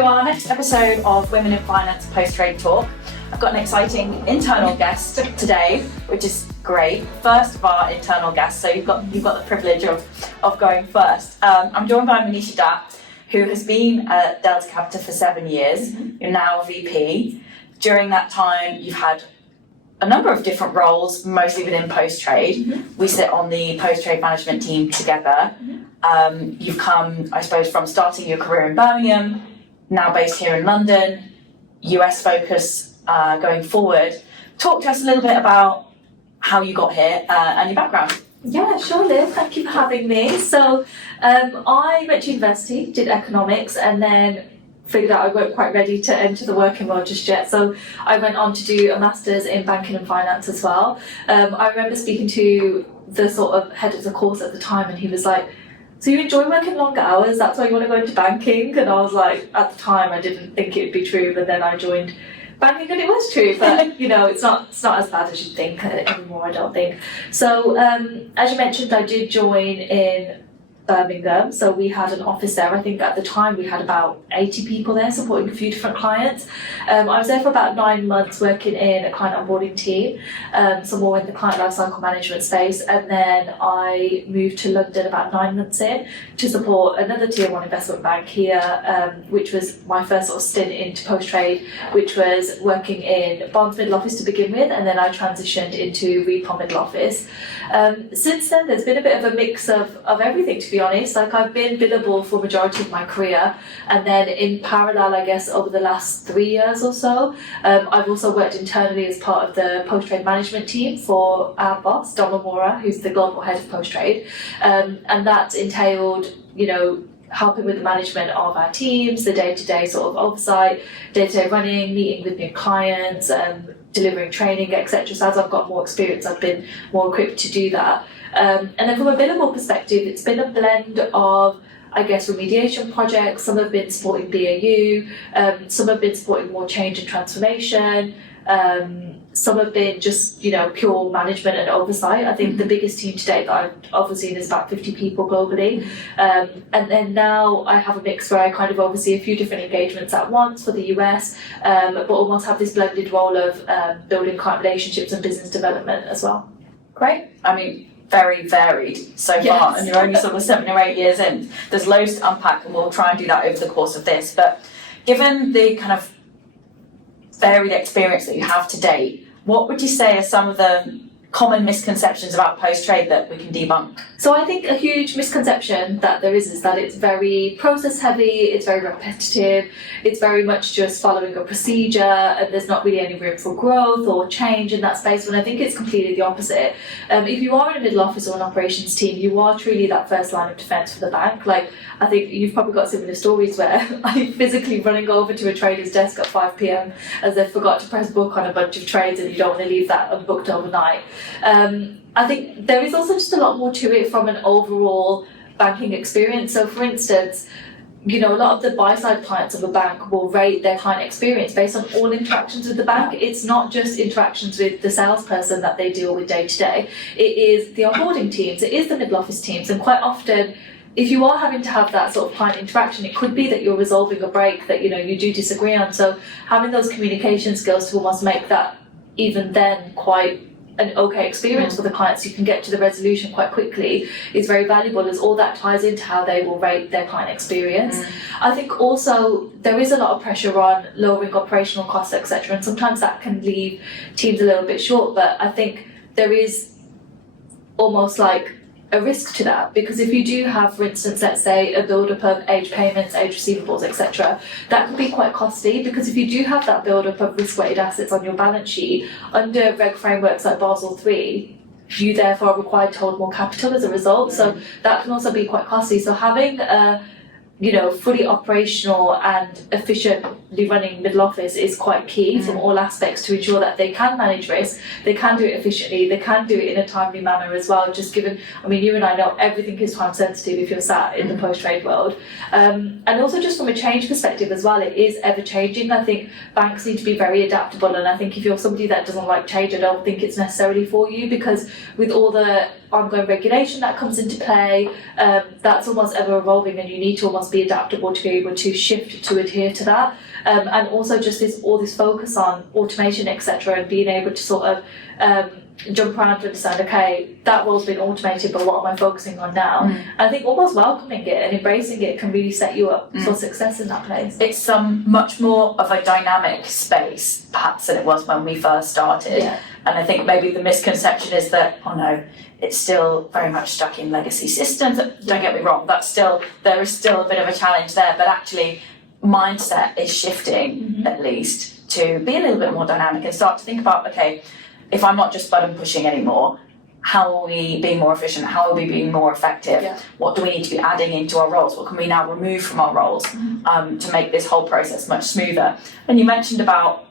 to our next episode of Women in Finance Post-Trade Talk. I've got an exciting internal guest today, which is great. First of our internal guests, so you've got the privilege of going first. I'm joined by Manisha Dutt, who has been at Delta Capital for 7 years. You're now a VP. During that time, you've had a number of different roles, mostly within post-trade. We sit on the post-trade management team together. You've come, I suppose, from starting your career in Birmingham, now based here in London, US focus going forward. Talk to us a little bit about how you got here and your background. Yeah, sure, Liv. Thank you for having me. So I went to university, did economics, and then figured out I weren't quite ready to enter the working world just yet. So I went on to do a master's in banking and finance as well. I remember speaking to the sort of head of the course at the time, and he was like, "So you enjoy working longer hours? That's why you want to go into banking?" And I was like, at the time, I didn't think it would be true, but then I joined banking and it was true. But it's not as bad as you'd think anymore, I don't think. So as you mentioned, I did join in Birmingham, so we had an office there. I think at the time we had about 80 people there supporting a few different clients. I was there for about 9 months working in a client onboarding team, so more in the client lifecycle management space, and then I moved to London about 9 months in to support another tier 1 investment bank here, which was my first sort of stint into post-trade, which was working in bonds middle office to begin with, and then I transitioned into repo middle office. Since then there's been a bit of a mix of everything, to be honest. Like, I've been billable for majority of my career, and then in parallel, I guess over the last 3 years or so, I've also worked internally as part of the post-trade management team for our boss, Don Mamora, who's the global head of post-trade, and that entailed, helping with the management of our teams, the day-to-day sort of oversight, day-to-day running, meeting with new clients, delivering training, etc. So as I've got more experience, I've been more equipped to do that. And then from a billable perspective, it's been a blend of, I guess, remediation projects. Some have been supporting BAU, some have been supporting more change and transformation, some have been just, pure management and oversight. I think the biggest team to date that I've overseen is about 50 people globally. And then now I have a mix where I kind of oversee a few different engagements at once for the US, but almost have this blended role of building client relationships and business development as well. Great. I mean, very varied so far, and you're only sort of 7 or 8 years in. There's loads to unpack, and we'll try and do that over the course of this. But given the kind of varied experience that you have to date, what would you say are some of the common misconceptions about post-trade that we can debunk? So I think a huge misconception that there is that it's very process heavy, it's very repetitive, it's very much just following a procedure, and there's not really any room for growth or change in that space, when I think it's completely the opposite. If you are in a middle office or an operations team, you are truly that first line of defence for the bank. Like, I think you've probably got similar stories where I'm physically running over to a trader's desk at 5 p.m. as they forgot to press book on a bunch of trades, and you don't want to leave that unbooked overnight. I think there is also just a lot more to it from an overall banking experience. So for instance, a lot of the buy-side clients of a bank will rate their client experience based on all interactions with the bank. It's not just interactions with the salesperson that they deal with day to day. It is the onboarding teams, it is the middle office teams, and quite often, if you are having to have that sort of client interaction, it could be that you're resolving a break that you do disagree on. So having those communication skills to almost make that even then quite an okay experience for the clients, you can get to the resolution quite quickly, is very valuable, as all that ties into how they will rate their client experience. I think also there is a lot of pressure on lowering operational costs, etc., and sometimes that can leave teams a little bit short, but I think there is almost like a risk to that, because if you do have, for instance, let's say a build-up of age payments, age receivables, etc., that could be quite costly, because if you do have that build-up of risk-weighted assets on your balance sheet, under reg frameworks like Basel III, you therefore are required to hold more capital as a result, so that can also be quite costly. So having a fully operational and efficient running middle office is quite key from all aspects to ensure that they can manage risk, they can do it efficiently, they can do it in a timely manner as well. Just given, I mean, you and I know everything is time sensitive if you're sat in the post-trade world. And also just from a change perspective as well, it is ever changing. I think banks need to be very adaptable, and I think if you're somebody that doesn't like change, I don't think it's necessarily for you, because with all the ongoing regulation that comes into play, that's almost ever evolving, and you need to almost be adaptable to be able to shift to adhere to that. And also just all this focus on automation, etc., and being able to sort of jump around to understand, okay, that role's been automated, but what am I focusing on now? And I think almost welcoming it and embracing it can really set you up for success in that place. It's much more of a dynamic space, perhaps, than it was when we first started. Yeah. And I think maybe the misconception is that, oh no, it's still very much stuck in legacy systems. Don't get me wrong, there is still a bit of a challenge there, but actually mindset is shifting, at least, to be a little bit more dynamic and start to think about, okay, if I'm not just button pushing anymore, how are we being more efficient? How are we being more effective? Yeah. What do we need to be adding into our roles? What can we now remove from our roles to make this whole process much smoother? And you mentioned about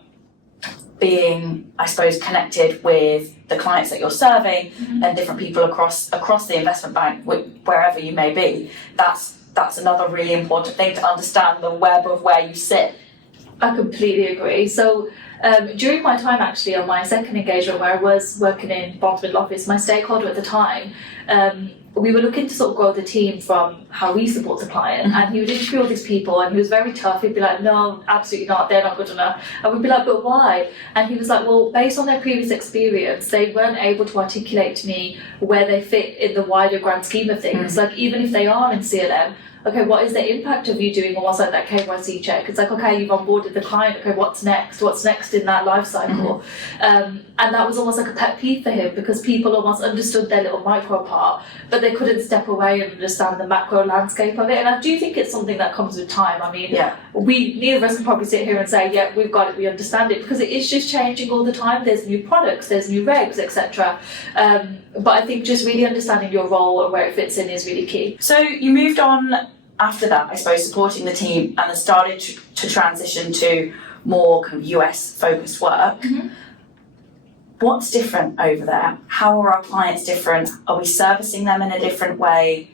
being, I suppose, connected with the clients that you're serving and different people across the investment bank, wherever you may be. That's another really important thing, to understand the web of where you sit. I completely agree. So during my time actually on my second engagement where I was working in Bond's middle office, my stakeholder at the time, we were looking to sort of grow the team from how we support the client, and he would interview all these people and he was very tough. He'd be like, no, absolutely not, they're not good enough. And we'd be like, but why? And he was like, well, based on their previous experience, they weren't able to articulate to me where they fit in the wider grand scheme of things. Like, even if they are in CLM, okay, what is the impact of you doing almost like that KYC check? It's like, okay, you've onboarded the client, okay, what's next? What's next in that life cycle? And that was almost like a pet peeve for him, because people almost understood their little micro part, but they couldn't step away and understand the macro landscape of it. And I do think it's something that comes with time. I mean, neither of us can probably sit here and say, yeah, we've got it, we understand it, because it is just changing all the time. There's new products, there's new regs, etc. But I think just really understanding your role and where it fits in is really key. So you moved on after that, I suppose, supporting the team, and then started to transition to more kind of US focused work. What's different over there? How are our clients different? Are we servicing them in a different way?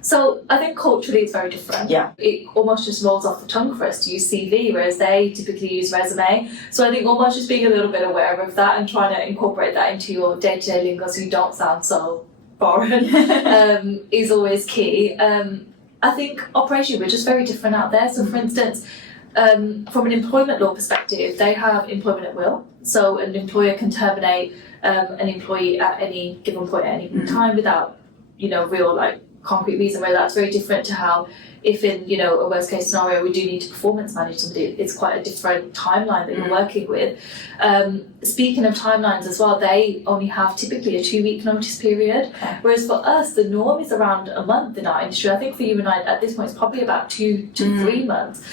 So I think culturally it's very different. Yeah. It almost just rolls off the tongue for us to use CV, whereas they typically use resume. So I think almost just being a little bit aware of that and trying to incorporate that into your day-to-day lingo so you don't sound so foreign is always key. I think operationally we're just very different out there. So for instance, from an employment law perspective, they have employment at will. So an employer can terminate an employee at any given point at any time without, real concrete reason, where that's very different to how, if in a worst case scenario we do need to performance manage somebody, it's quite a different timeline that you're working with. Speaking of timelines as well, they only have typically a 2-week notice period, whereas for us the norm is around a month in our industry. I think for you and I at this point it's probably about 2 to 3 months.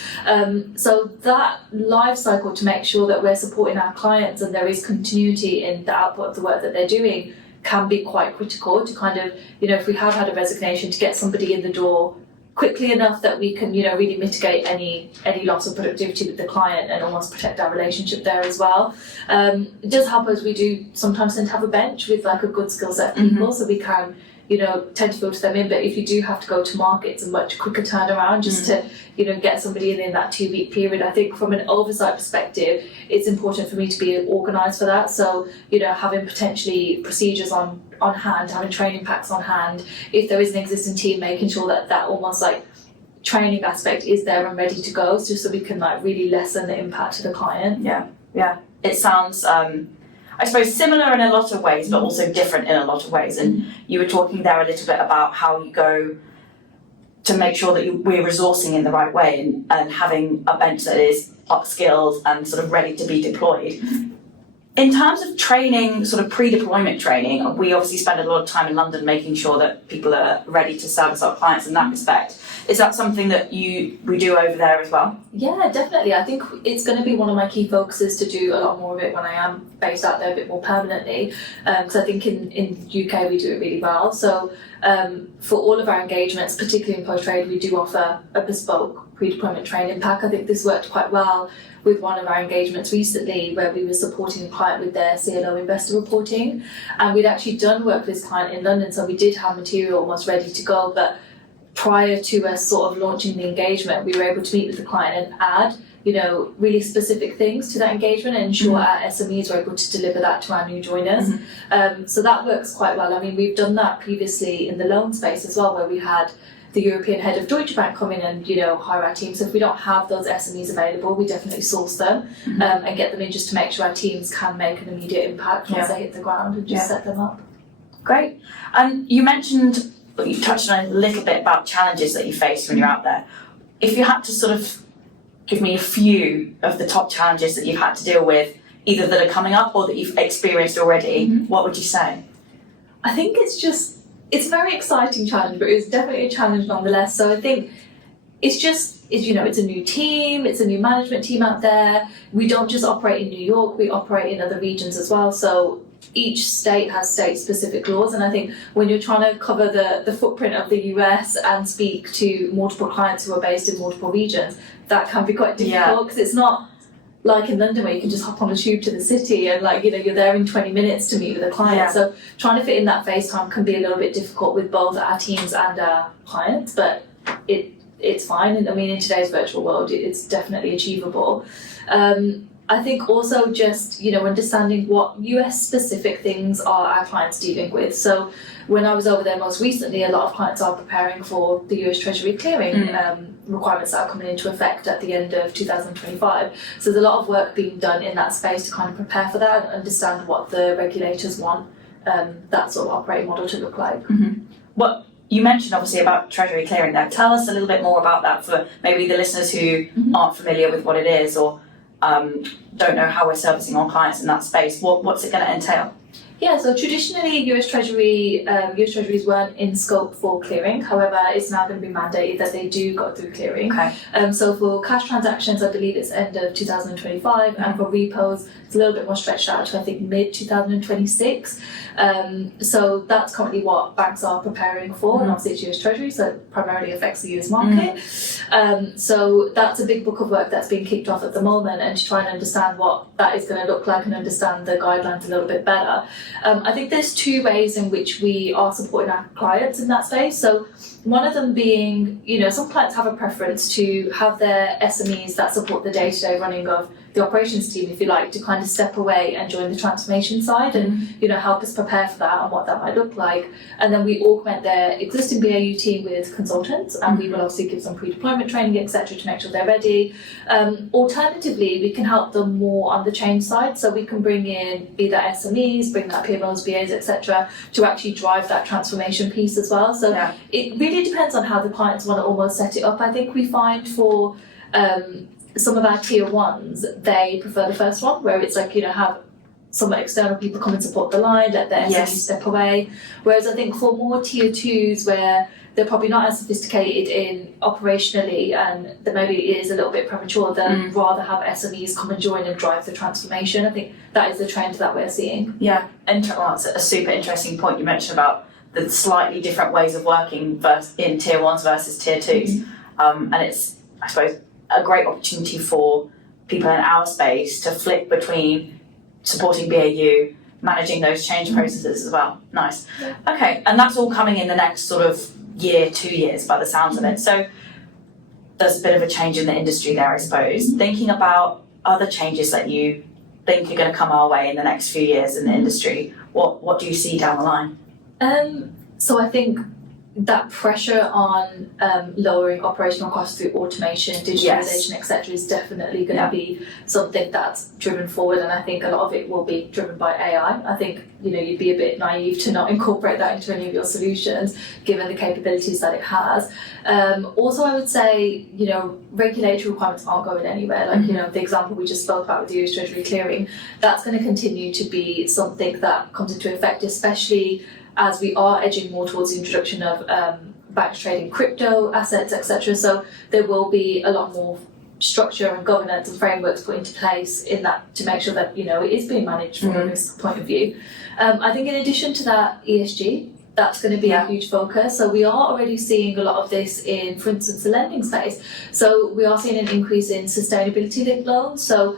So that life cycle to make sure that we're supporting our clients and there is continuity in the output of the work that they're doing can be quite critical to kind of, if we have had a resignation, to get somebody in the door quickly enough that we can, really mitigate any loss of productivity with the client and almost protect our relationship there as well. It does help us. We do sometimes tend to have a bench with a good skill set of people, so we can, tend to filter them in. But if you do have to go to market, it's a much quicker turnaround just to, get somebody in that 2-week period. I think from an oversight perspective, it's important for me to be organised for that. So, having potentially procedures on hand, having training packs on hand. If there is an existing team, making sure that almost training aspect is there and ready to go, just so we can really lessen the impact to the client. Yeah. It sounds, I suppose, similar in a lot of ways, but also different in a lot of ways. And you were talking there a little bit about how you go to make sure that we're resourcing in the right way and having a bench that is upskilled and sort of ready to be deployed. In terms of training, sort of pre-deployment training, we obviously spend a lot of time in London making sure that people are ready to service our clients in that respect. Is that something that we do over there as well? Yeah, definitely. I think it's going to be one of my key focuses to do a lot more of it when I am based out there a bit more permanently, because I think in UK we do it really well. So for all of our engagements, particularly in post-trade, we do offer a bespoke pre-deployment training pack. I think this worked quite well with one of our engagements recently where we were supporting a client with their CLO investor reporting, and we'd actually done work with this client in London, so we did have material almost ready to go, but prior to us sort of launching the engagement, we were able to meet with the client and add, you know, really specific things to that engagement and ensure our SMEs were able to deliver that to our new joiners. So that works quite well. I mean, we've done that previously in the loan space as well, where we had the European head of Deutsche Bank come in and, you know, hire our team. So if we don't have those SMEs available, we definitely source them and get them in just to make sure our teams can make an immediate impact once they hit the ground and just set them up. Great. And you mentioned, you touched on a little bit about challenges that you face when you're out there. If you had to sort of give me a few of the top challenges that you've had to deal with, either that are coming up or that you've experienced already, what would you say? I think it's a very exciting challenge, but it's definitely a challenge nonetheless. So I think it's a new team, it's a new management team out there. We don't just operate in New York, we operate in other regions as well. So each state has state-specific laws, and I think when you're trying to cover the footprint of the US and speak to multiple clients who are based in multiple regions, that can be quite difficult because it's not like in London where you can just hop on a tube to the city and you're there in 20 minutes to meet with a client. So trying to fit in that face time can be a little bit difficult with both our teams and our clients, but it's fine. And I mean, in today's virtual world, it's definitely achievable. I think also just, understanding what US specific things are our clients dealing with. So when I was over there most recently, a lot of clients are preparing for the US Treasury clearing requirements that are coming into effect at the end of 2025. So there's a lot of work being done in that space to kind of prepare for that and understand what the regulators want that sort of operating model to look like. Well, you mentioned obviously about Treasury clearing there. Tell us a little bit more about that for maybe the listeners who aren't familiar with what it is or don't know how we're servicing our clients in that space. What's it going to entail? Yeah, so traditionally US Treasuries weren't in scope for clearing. However, it's now going to be mandated that they do go through clearing. So for cash transactions, I believe it's end of 2025, and for repos, it's a little bit more stretched out to I think mid 2026. So that's currently what banks are preparing for, and obviously it's US Treasury, so it primarily affects the US market. So that's a big book of work that's being kicked off at the moment, and to try and understand what that is going to look like and understand the guidelines a little bit better. I think there's two ways in which we are supporting our clients in that space. So one of them being, some clients have a preference to have their SMEs that support the day-to-day running of the operations team, if you like, to kind of step away and join the transformation side and, help us prepare for that and what that might look like. And then we augment their existing BAU team with consultants, and we will obviously give some pre-deployment training, etc., to make sure they're ready. Alternatively, we can help them more on the change side, so we can bring in either SMEs, bring that PMOs, BAs, etc., to actually drive that transformation piece as well. So it really depends on how the clients want to almost set it up. I think we find for some of our tier ones, they prefer the first one, where it's like, have some external people come and support the line, let their SMEs step away. Whereas I think for more tier twos, where they're probably not as sophisticated in operationally and that maybe it is a little bit premature, they'd rather have SMEs come and join and drive the transformation. I think that is the trend that we're seeing. Yeah, that's a super interesting point you mentioned about the slightly different ways of working in tier ones versus tier twos. And it's, I suppose, a great opportunity for people in our space to flip between supporting BAU, managing those change processes as well. Nice. Okay, and that's all coming in the next sort of year, 2 years by the sounds of it. So there's a bit of a change in the industry there, I suppose. Thinking about other changes that you think are going to come our way in the next few years in the industry, what do you see down the line? So I think that pressure on lowering operational costs through automation, digitalization, etc., is definitely going to be something that's driven forward, and I think a lot of it will be driven by AI. I think you'd be a bit naive to not incorporate that into any of your solutions, given the capabilities that it has. Also, I would say regulatory requirements aren't going anywhere. Like the example we just spoke about with the US Treasury clearing, that's going to continue to be something that comes into effect, especially as we are edging more towards the introduction of banks trading crypto assets, etc. So there will be a lot more structure and governance and frameworks put into place in that to make sure that it is being managed from a risk point of view. I think in addition to that, ESG that's going to be a huge focus. So we are already seeing a lot of this in, for instance, the lending space. So we are seeing an increase in sustainability linked loans. So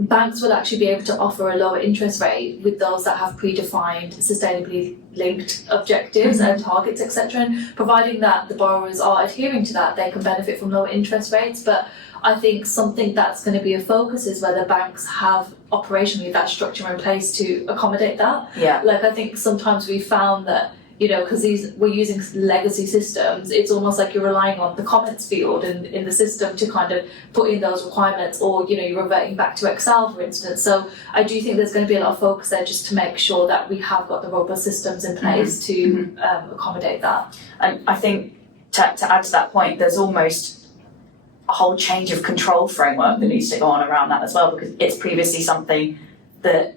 banks will actually be able to offer a lower interest rate with those that have predefined sustainably linked objectives and targets, etc. And providing that the borrowers are adhering to that, they can benefit from lower interest rates. But I think something that's going to be a focus is whether banks have operationally that structure in place to accommodate that. Yeah. Like, I think sometimes we found that, you know, because we're using legacy systems, it's almost like you're relying on the comments field in the system to kind of put in those requirements, or, you know, you're reverting back to Excel, for instance. So I do think there's going to be a lot of focus there just to make sure that we have got the robust systems in place to accommodate that. And I think to add to that point, there's almost a whole change of control framework that needs to go on around that as well, because it's previously something that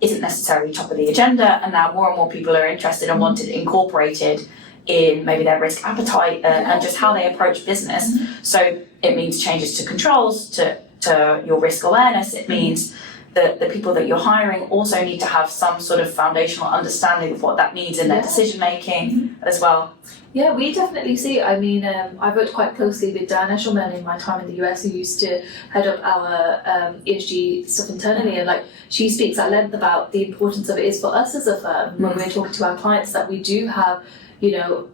isn't necessarily top of the agenda, and now more and more people are interested and want it incorporated in maybe their risk appetite and just how they approach business. So it means changes to controls, to your risk awareness. It means that the people that you're hiring also need to have some sort of foundational understanding of what that means in their decision making as well. Yeah, we definitely see. I mean, I worked quite closely with Diana Eshelman in my time in the US, who used to head up our ESG stuff internally, and like she speaks at length about the importance of it is for us as a firm when we're talking to our clients, that we do have, you know,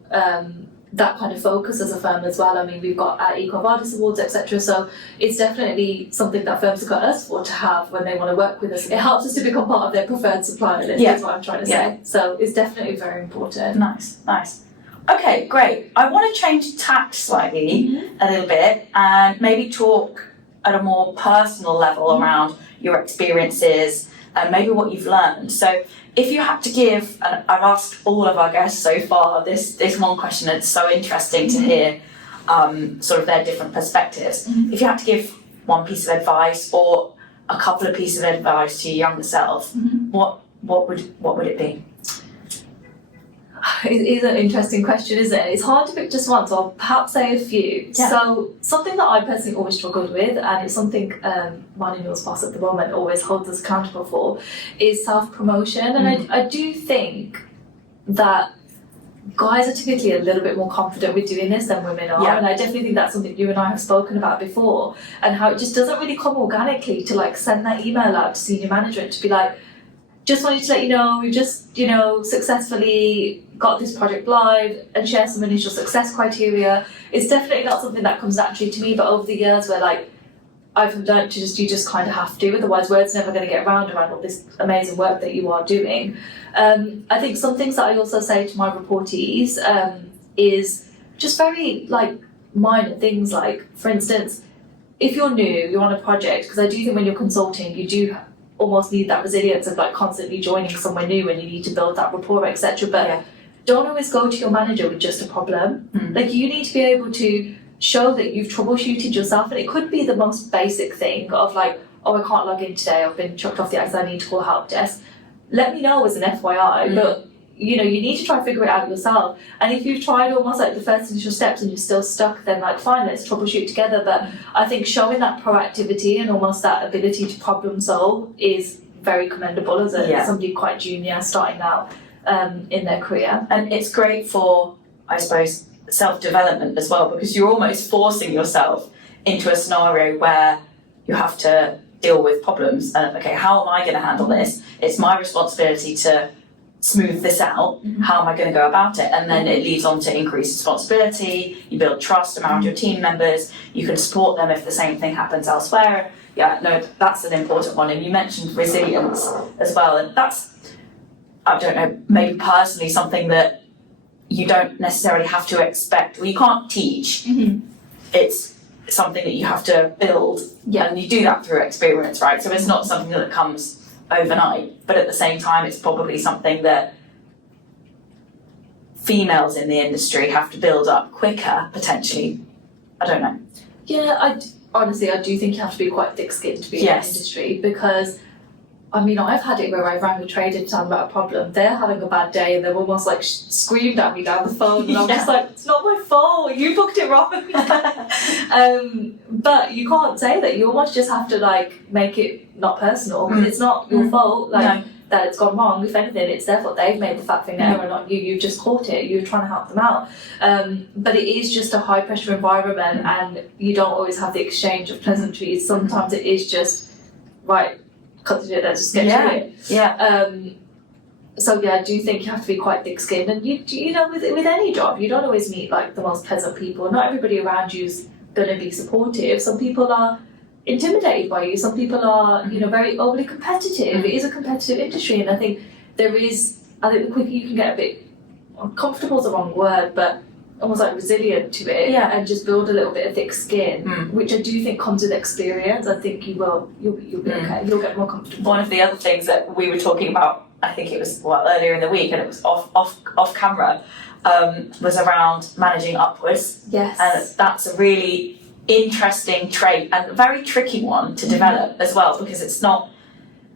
that kind of focus as a firm as well. I mean, we've got our EcoVadis awards, etc. So it's definitely something that firms have got us for to have when they want to work with us. It helps us to become part of their preferred supplier list, is what I'm trying to say. So it's definitely very important. Nice. Okay, great. I want to change tack slightly a little bit and maybe talk at a more personal level around your experiences and maybe what you've learned. So if you had to give, and I've asked all of our guests so far this one question, it's so interesting to hear sort of their different perspectives. If you had to give one piece of advice or a couple of pieces of advice to your younger self, what would it be? It is an interesting question, isn't it? It's hard to pick just one, so I'll perhaps say a few. Yeah. So something that I personally always struggled with, and it's something mine and yours boss at the moment always holds us accountable for, is self-promotion. And I do think that guys are typically a little bit more confident with doing this than women are, and I definitely think that's something you and I have spoken about before, and how it just doesn't really come organically to like send that email out to senior management to be like, just wanted to let you know, we just, you know, successfully got this project live, and share some initial success criteria. It's definitely not something that comes naturally to me, but over the years where like I've learned to you just kind of have to, otherwise word's never going to get around all this amazing work that you are doing. I think some things that I also say to my reportees is just very like minor things, like for instance, if you're new, you're on a project, because I do think when you're consulting, you do almost need that resilience of like constantly joining somewhere new and you need to build that rapport, etc. But don't always go to your manager with just a problem. Like, you need to be able to show that you've troubleshooted yourself, and it could be the most basic thing of like, oh, I can't log in today, I've been chucked off the ice, I need to call help desk. Let me know as an FYI, but you know, you need to try and figure it out yourself. And if you've tried almost like the first initial steps and you're still stuck, then like fine, let's troubleshoot together. But I think showing that proactivity and almost that ability to problem solve is very commendable as somebody quite junior starting out in their career. And it's great for, I suppose, self-development as well, because you're almost forcing yourself into a scenario where you have to deal with problems and, okay, how am I going to handle this? It's my responsibility to smooth this out. How am I going to go about it? And then it leads on to increased responsibility. You build trust around your team members. You can support them if the same thing happens elsewhere. Yeah, no, that's an important one. And you mentioned resilience as well. And that's, I don't know, maybe personally something that you don't necessarily have to expect, or you can't teach. It's something that you have to build. And you do that through experience, right? So it's not something that comes overnight, but at the same time, it's probably something that females in the industry have to build up quicker, potentially. I don't know. Yeah, honestly, I do think you have to be quite thick-skinned to be in the industry, because I mean, I've had it where I rang the trade and told them about a problem. They're having a bad day and they've almost like screamed at me down the phone, and I'm just like, it's not my fault, you booked it wrong. But you can't say that. You almost just have to like make it not personal, because it's not your fault. Like, that it's gone wrong. If anything, it's their fault. They've made the fat finger error, not you. You've just caught it. You're trying to help them out. But it is just a high pressure environment, and you don't always have the exchange of pleasantries. Sometimes it is just, right, cut to it, let's just get to it. Yeah. So yeah, I do think you have to be quite thick-skinned, and you know, with any job, you don't always meet like the most pleasant people. Not everybody around you's going to be supportive. Some people are intimidated by you. Some people are, you know, very overly competitive. It is a competitive industry, and I think the quicker you can get a bit uncomfortable is the wrong word, but almost like resilient to it, and just build a little bit of thick skin, which I do think comes with experience. I think you'll be okay. You'll get more comfortable. One of the other things that we were talking about, I think it was earlier in the week, and it was off camera, was around managing upwards. Yes. And that's a really interesting trait and a very tricky one to develop as well, because it's not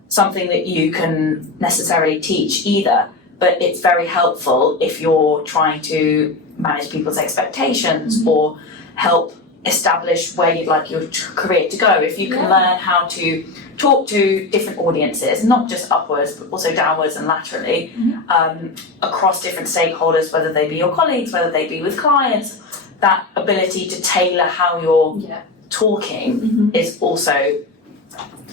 something that you can necessarily teach either, but it's very helpful if you're trying to manage people's expectations or help establish where you'd like your career to go. If you can learn how to talk to different audiences, not just upwards, but also downwards and laterally, across different stakeholders, whether they be your colleagues, whether they be with clients, that ability to tailor how you're talking is also,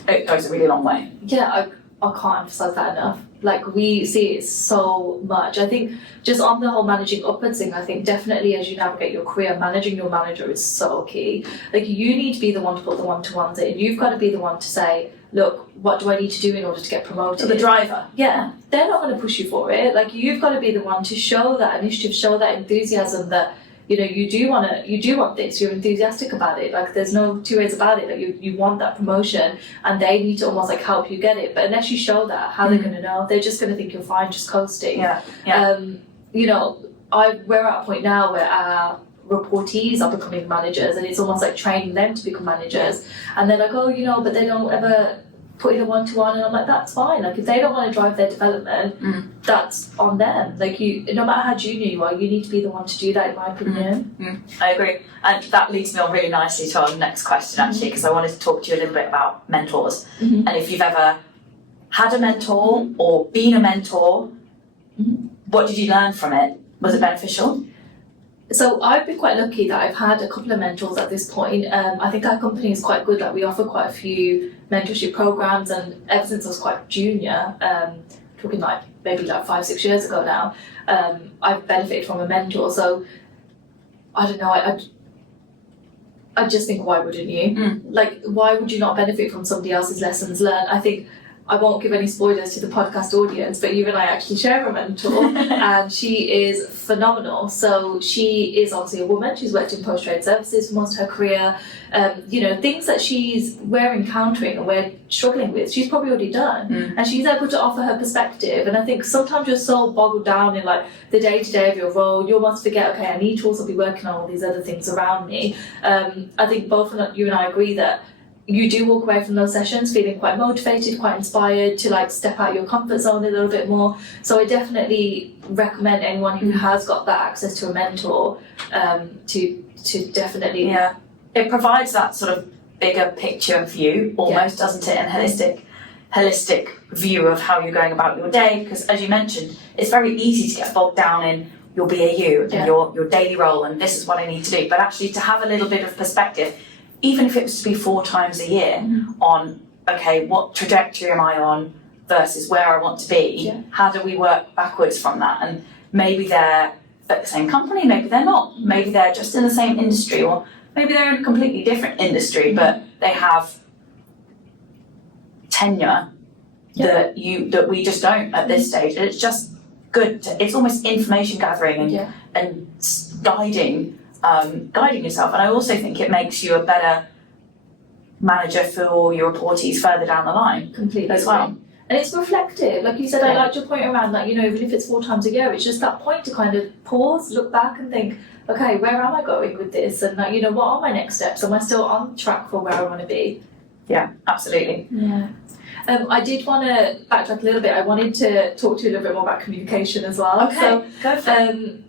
it goes a really long way. Yeah, I can't emphasize that enough. Like, we see it so much. I think just on the whole managing upwards thing, I think definitely as you navigate your career, managing your manager is so key. Like, you need to be the one to put the one-to-ones in. You've got to be the one to say, look, what do I need to do in order to get promoted? So the driver. Yeah, they're not going to push you for it. Like, you've got to be the one to show that initiative, show that enthusiasm that, you know, you do want this, you're enthusiastic about it. Like, there's no two ways about it. Like, you want that promotion, and they need to almost like help you get it. But unless you show that, how are they going to know? They're just going to think you're fine, just coasting. You know, we're at a point now where our reportees are becoming managers, and it's almost like training them to become managers. And they're like, oh, you know, but they don't ever put in a one-to-one, and I'm like, that's fine. Like, if they don't want to drive their development, that's on them. Like, no matter how junior you are, you need to be the one to do that, in my opinion. I agree, and that leads me on really nicely to our next question, actually, because I wanted to talk to you a little bit about mentors, and if you've ever had a mentor or been a mentor, what did you learn from it? Was it beneficial? So I've been quite lucky that I've had a couple of mentors at this point. I think our company is quite good. Like, we offer quite a few mentorship programs, and ever since I was quite junior, talking like maybe like 5-6 years ago now, I've benefited from a mentor. So I don't know, I just think, why wouldn't you? Like, why would you not benefit from somebody else's lessons learned? I think, I won't give any spoilers to the podcast audience, but you and I actually share a mentor, and she is phenomenal. So she is obviously a woman. She's worked in post-trade services for most of her career. You know, things that we're encountering and we're struggling with, she's probably already done, and she's able to offer her perspective. And I think sometimes you're so boggled down in like the day-to-day of your role, you almost forget, okay, I need to also be working on all these other things around me. I think both you and I agree that you do walk away from those sessions feeling quite motivated, quite inspired to like step out your comfort zone a little bit more. So I definitely recommend anyone who has got that access to a mentor to definitely. Yeah, it provides that sort of bigger picture view, almost, doesn't it? And holistic view of how you're going about your day. Because as you mentioned, it's very easy to get bogged down in your BAU and your daily role, and this is what I need to do. But actually, to have a little bit of perspective, even if it was to be 4 times a year, on, okay, what trajectory am I on versus where I want to be? How do we work backwards from that? And maybe they're at the same company, maybe they're not. Maybe they're just in the same industry, or maybe they're in a completely different industry, but they have tenure that we just don't at this stage. And it's just good. It's almost information gathering and guiding yourself. And I also think it makes you a better manager for your reportees further down the line. Completely as well. And it's reflective. Like you said, I liked your point around that, you know, even if it's 4 times a year, it's just that point to kind of pause, look back and think, okay, where am I going with this? And like, you know, what are my next steps? Am I still on track for where I want to be? Yeah, absolutely. Yeah. I did want to backtrack a little bit. I wanted to talk to you a little bit more about communication as well. Okay, so, go for it.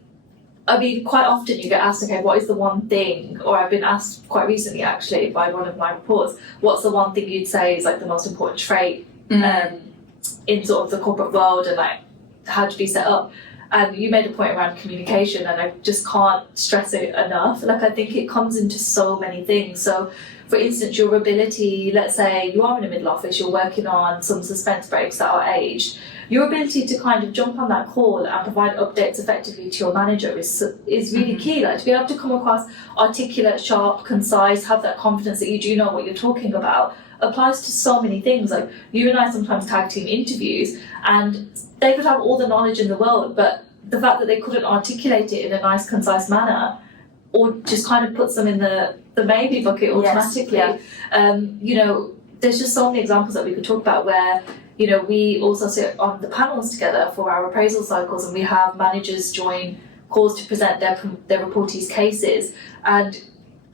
I mean, quite often you get asked, okay, what is the one thing, or I've been asked quite recently actually by one of my reports, what's the one thing you'd say is like the most important trait in sort of the corporate world and like how to be set up. And you made a point around communication, and I just can't stress it enough. Like, I think it comes into so many things. So, for instance, your ability, let's say you are in a middle office, you're working on some suspense breaks that are aged, your ability to kind of jump on that call and provide updates effectively to your manager is really key. Like, to be able to come across articulate, sharp, concise, have that confidence that you do know what you're talking about, applies to so many things. Like, you and I sometimes tag team interviews, and they could have all the knowledge in the world, but the fact that they couldn't articulate it in a nice, concise manner, or just kind of puts them in the maybe bucket automatically. Yes, You know, there's just so many examples that we could talk about where, you know, we also sit on the panels together for our appraisal cycles, and we have managers join calls to present their reportees' cases. And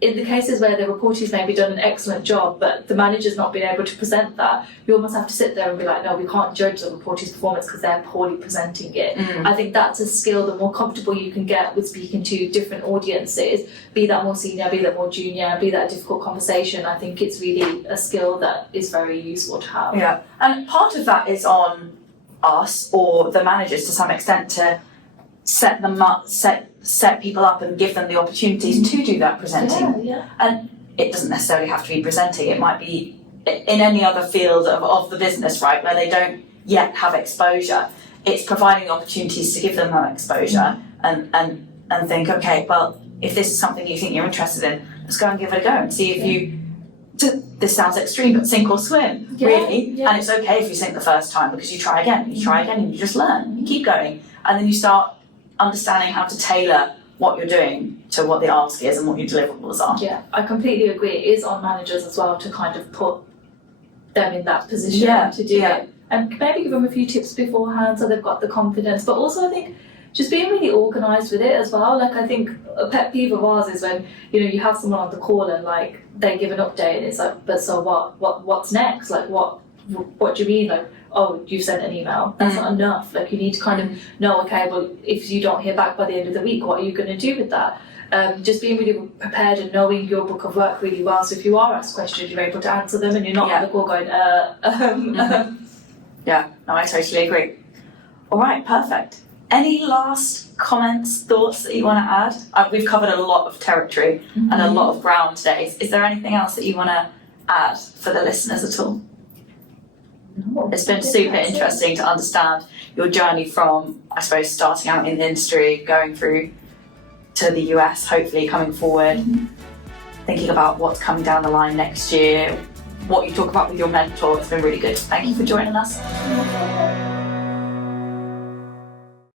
in the cases where the reportees maybe done an excellent job, but the manager's not been able to present that, you almost have to sit there and be like, no, we can't judge the reportee's performance because they're poorly presenting it. I think that's a skill. The more comfortable you can get with speaking to different audiences, be that more senior, be that more junior, be that a difficult conversation, I think it's really a skill that is very useful to have. Yeah, and part of that is on us or the managers to some extent to set them up, set people up and give them the opportunities to do that presenting. And it doesn't necessarily have to be presenting, it might be in any other field of the business, right, where they don't yet have exposure. It's providing opportunities to give them that exposure and think, okay, well, if this is something you think you're interested in, let's go and give it a go and see if you, this sounds extreme, but sink or swim, really. And it's okay if you sink the first time, because you try again, and you just learn, you keep going, and then you start understanding how to tailor what you're doing to what the ask is and what your deliverables are. Yeah, I completely agree. It is on managers as well to kind of put them in that position to do it. And maybe give them a few tips beforehand so they've got the confidence. But also I think just being really organised with it as well. Like, I think a pet peeve of ours is when, you know, you have someone on the call and like they give an update and it's like, but so what's next? Like, what do you mean? Like, oh, you've sent an email. That's not enough. Like, you need to kind of know, okay, well, if you don't hear back by the end of the week, what are you going to do with that? Just being really prepared and knowing your book of work really well. So if you are asked questions, you're able to answer them and you're not on the call going, Yeah, no, I totally agree. All right, perfect. Any last comments, thoughts that you want to add? We've covered a lot of territory and a lot of ground today. Is there anything else that you want to add for the listeners at all? No, it's been super interesting to understand your journey from, I suppose, starting out in the industry, going through to the US, hopefully coming forward, thinking about what's coming down the line next year, what you talk about with your mentor. It's been really good. Thank you for joining us.